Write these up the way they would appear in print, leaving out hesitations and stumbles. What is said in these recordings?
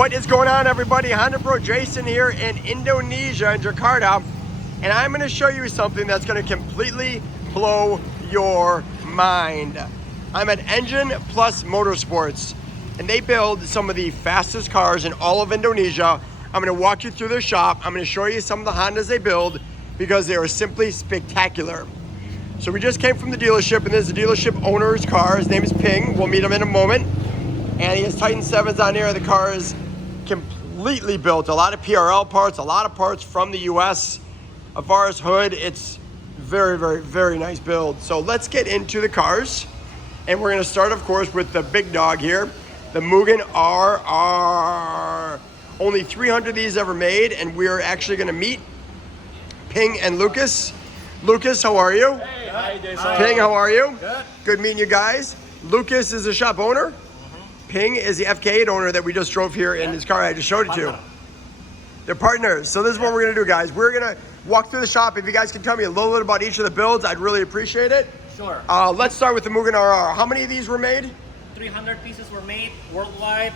What is going on, everybody? HondaPro Jason here in Indonesia, in Jakarta, and I'm going to show you something that's going to completely blow your mind. I'm at Engine Plus Motorsports, and they build some of the fastest cars in all of Indonesia. I'm going to walk you through their shop. I'm going to show you some of the Hondas they build because they are simply spectacular. So we just came from the dealership, and this is the dealership owner's car. His name is Ping. We'll meet him in a moment. And he has Titan 7s on here. The car is completely built. A lot of PRL parts, a lot of parts from the US. As far as hood, it's very, very, very nice build. So let's get into the cars. And we're gonna start, of course, with the big dog here, the Mugen RR. Only 300 of these ever made, and we're actually gonna meet Ping and Lucas. Lucas, how are you? Hey, hi Jason. Ping, how are you? Good. Good meeting you guys. Lucas is the shop owner. Ping is the FK8 owner that we just drove here in his car. I just showed it to you. They're partners. So this is what we're gonna do, guys. We're gonna walk through the shop. If you guys can tell me a little bit about each of the builds, I'd really appreciate it. Sure. Let's start with the Mugen RR. How many of these were made? 300 pieces were made worldwide.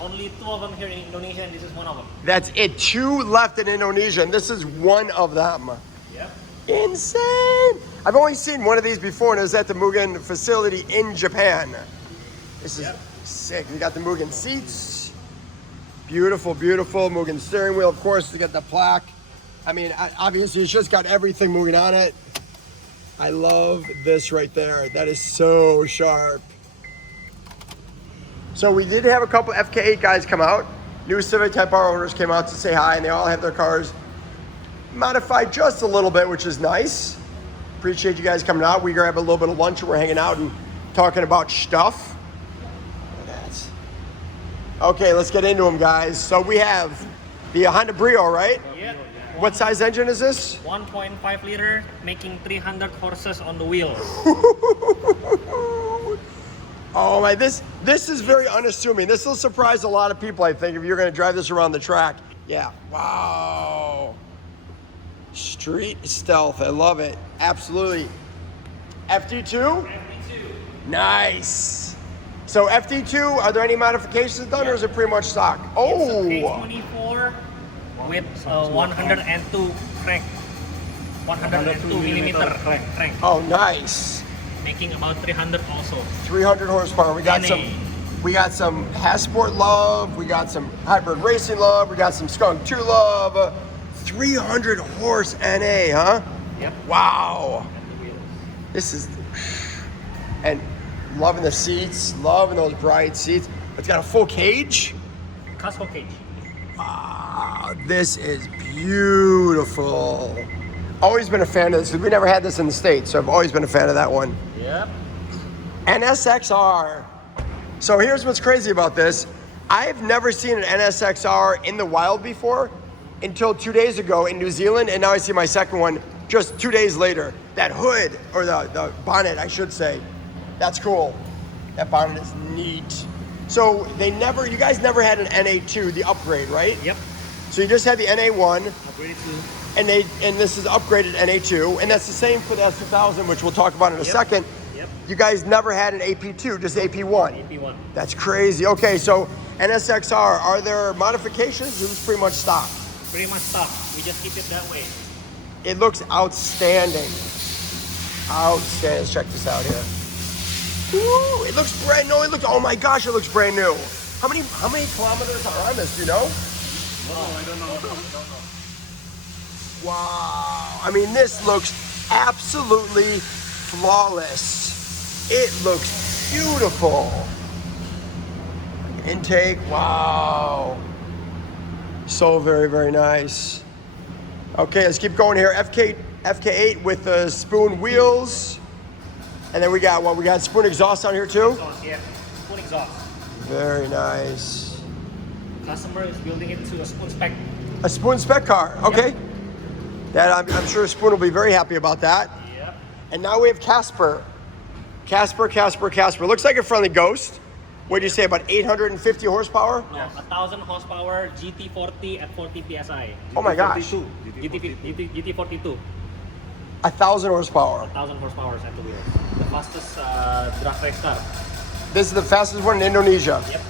Only 2 of them here in Indonesia, and this is one of them. That's it. 2 left in Indonesia, and this is one of them. Yep. Insane. I've only seen one of these before, and it was at the Mugen facility in Japan. This is sick. We got the Mugen seats. Beautiful, beautiful. Mugen steering wheel, of course. We got the plaque. I mean, obviously, it's just got everything Mugen on it. I love this right there. That is so sharp. So we did have a couple FK8 guys come out. New Civic Type R owners came out to say hi, and they all have their cars modified just a little bit, which is nice. Appreciate you guys coming out. We grabbed a little bit of lunch, and we're hanging out and talking about stuff. Okay, let's get into them, guys. So we have the Honda Brio, right? Yep. What size engine is this? 1.5 liter, making 300 horses on the wheels. Oh my, this is very unassuming. This will surprise a lot of people, I think, if you're gonna drive this around the track. Yeah, wow. Street stealth, I love it. Absolutely. FD2? FD2. Nice. So FD2, are there any modifications done, or is it pretty much stock? Oh! It's a K24 with 102 crank. 102 millimeter crank. Oh, nice. Making about 300 also. 300 horsepower. We got some Passport love. We got some hybrid racing love. We got some Skunk 2 love. 300 horse NA, huh? Yep. Wow. This is, and loving the seats, loving those bright seats. It's got a full cage. Casco cage. Ah, this is beautiful. Always been a fan of this. We never had this in the States, so I've always been a fan of that one. Yep. NSX-R. So here's what's crazy about this. I've never seen an NSX-R in the wild before until 2 days ago in New Zealand, and now I see my second one just 2 days later. That hood, or the bonnet, I should say, that's cool. That bonnet is neat. So you guys never had an NA2, the upgrade, right? Yep. So you just had the NA1. Upgraded to. And this is upgraded NA2, and that's the same for the S2000, which we'll talk about in a second. Yep. You guys never had an AP2, just AP1. AP1. That's crazy. Okay, so NSX-R, are there modifications? Or is this pretty much stock? Pretty much stock. We just keep it that way. It looks outstanding. Outstanding. Let's check this out here. Ooh, it looks brand new. Oh my gosh, it looks brand new. How many kilometers are on this, do you know? No, I don't know. Wow. I mean, this looks absolutely flawless. It looks beautiful. Intake, wow. So very, very nice. Okay, let's keep going here. FK8 with the spoon wheels. And then we got what? We got spoon exhaust on here too? Exhaust, yeah. Spoon exhaust. Very nice. Customer is building it to a spoon spec. A spoon spec car, okay. Yep. That I'm sure Spoon will be very happy about that. Yep. And now we have Casper. Casper. Looks like a friendly Ghost. What did you say, about 850 horsepower? No, 1,000 horsepower GT40 at 40 PSI. Oh my gosh. GT42. 1,000 horsepower. 1,000 horsepower at the wheels. The fastest drag race car. This is the fastest one in Indonesia. Yep.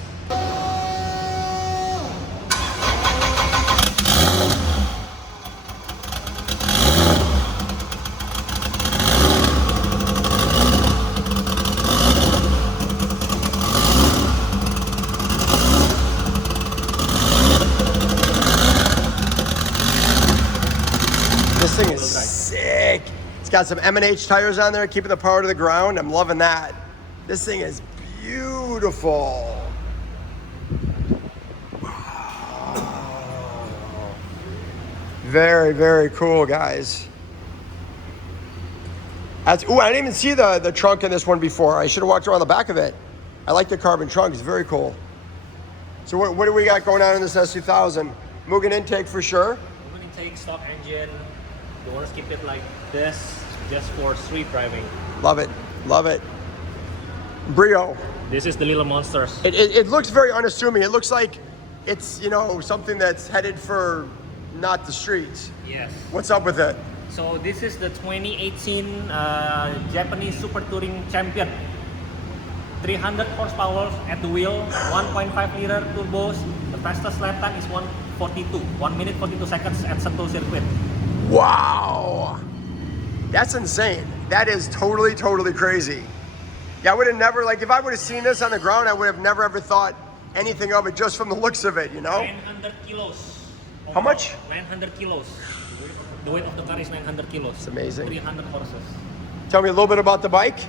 got some M&H tires on there, keeping the power to the ground. I'm loving that. This thing is beautiful. Wow. Very, very cool, guys. That's, ooh, I didn't even see the trunk in this one before. I should have walked around the back of it. I like the carbon trunk. It's very cool. So what do we got going on in this S2000? Mugen intake for sure. Mugen intake, stock engine. You want to keep it like this, just for street driving. Love it. Love it. Brio. This is the little monsters. It looks very unassuming. It looks like it's, you know, something that's headed for not the streets. Yes. What's up with it? So this is the 2018 Japanese Super Touring Champion. 300 horsepower at the wheel, 1.5 liter turbos. The fastest lap time is 1:42, 1 minute 42 seconds at Sentul circuit. Wow, that's insane. That is totally, totally crazy. Yeah, I would have never, like, if I would have seen this on the ground, I would have never ever thought anything of it just from the looks of it, you know? 900 kilos. How much? 900 kilos. The weight of the car is 900 kilos. It's amazing. 300 horses. Tell me a little bit about the bike.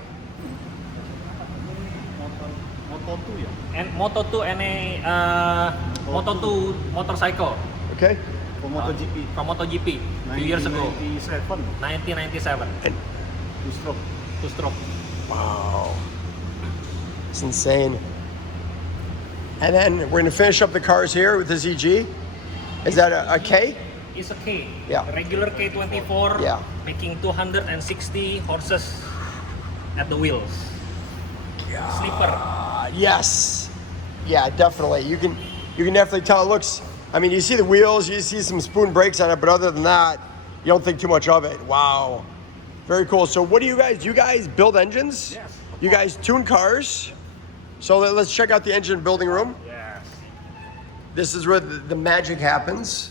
Moto2 ya? And Moto2 and a Moto2 motorcycle. Okay. From MotoGP. From MotoGP, a few years ago. 1997. 1997. And, Two-stroke. Two-stroke. wow. It's insane. And then we're going to finish up the cars here with this EG. Is that a K? It's a K. Yeah. Regular K24. Yeah. Making 260 horses at the wheels. Sleeper. Yes. Yeah, definitely. You can definitely tell it looks, I mean, you see the wheels, you see some spoon brakes on it, but other than that, you don't think too much of it. Wow. Very cool. So what do you guys build engines? Yes. You guys tune cars. So let's check out the engine building room. Yes. This is where the magic happens.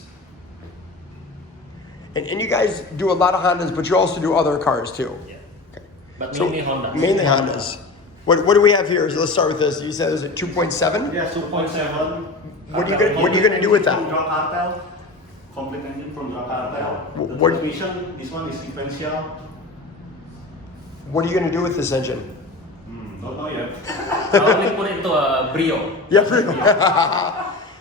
And you guys do a lot of Hondas, but you also do other cars too. Yeah. But So, mainly Honda. Mainly Hondas. What do we have here? So let's start with this. You said there's a 2.7? Yeah, 2.7. What are you gonna do with that? From Jakarta. Complete engine from Jakarta. The What- transmission, this one is sequential. What are you gonna do with this engine? Don't know yet. Probably put it into a Brio. Yeah, pretty much.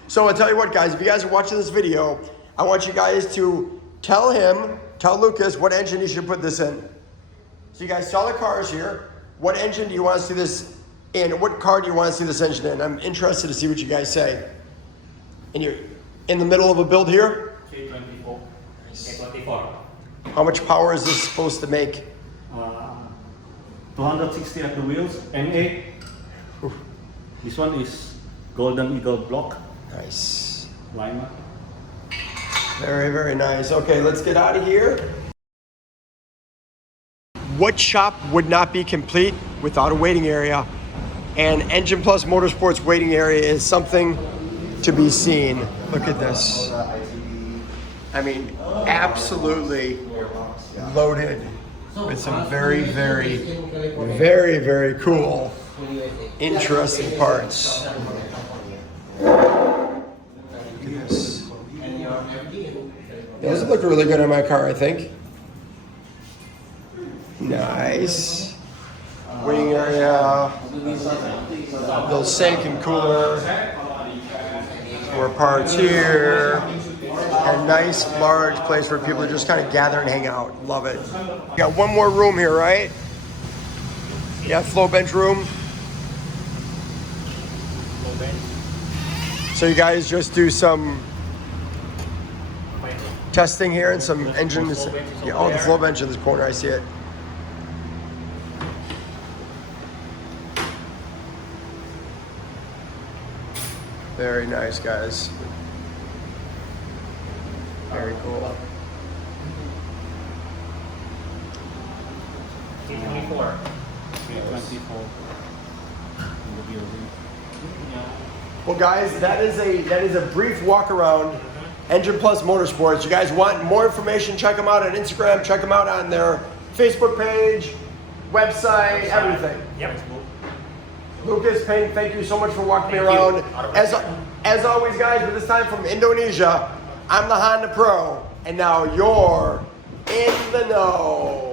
So I'll tell you what, guys, if you guys are watching this video, I want you guys to tell Lucas what engine he should put this in. So you guys saw the cars here. What engine do you want to see this in? What car do you want to see this engine in? I'm interested to see what you guys say. And you're in the middle of a build here? K24. K24. How much power is this supposed to make? 260 at the wheels. NA. This one is Golden Eagle block. Nice. Lima. Very, very nice. Okay, let's get out of here. What shop would not be complete without a waiting area? And Engine Plus Motorsports waiting area is something to be seen. Look at this. I mean, absolutely loaded with some very, very, very, very cool, interesting parts. Look at this. Those look really good on my car, I think. Nice. Waiting area. Little sink and cooler. More parts here. A nice large place where people just kind of gather and hang out. Love it. Got one more room here, right? Yeah, flow bench room. So you guys just do some testing here and some engines. Yeah, oh, the flow bench in this corner, I see it. Very nice, guys. Very cool. K24. K24. Well, guys, that is a brief walk around Engine Plus Motorsports. You guys want more information? Check them out on Instagram. Check them out on their Facebook page, website, everything. Yep. Lucas, Payne, thank you so much for walking me around. As always, guys, but this time from Indonesia, I'm the Honda Pro, and now you're in the know.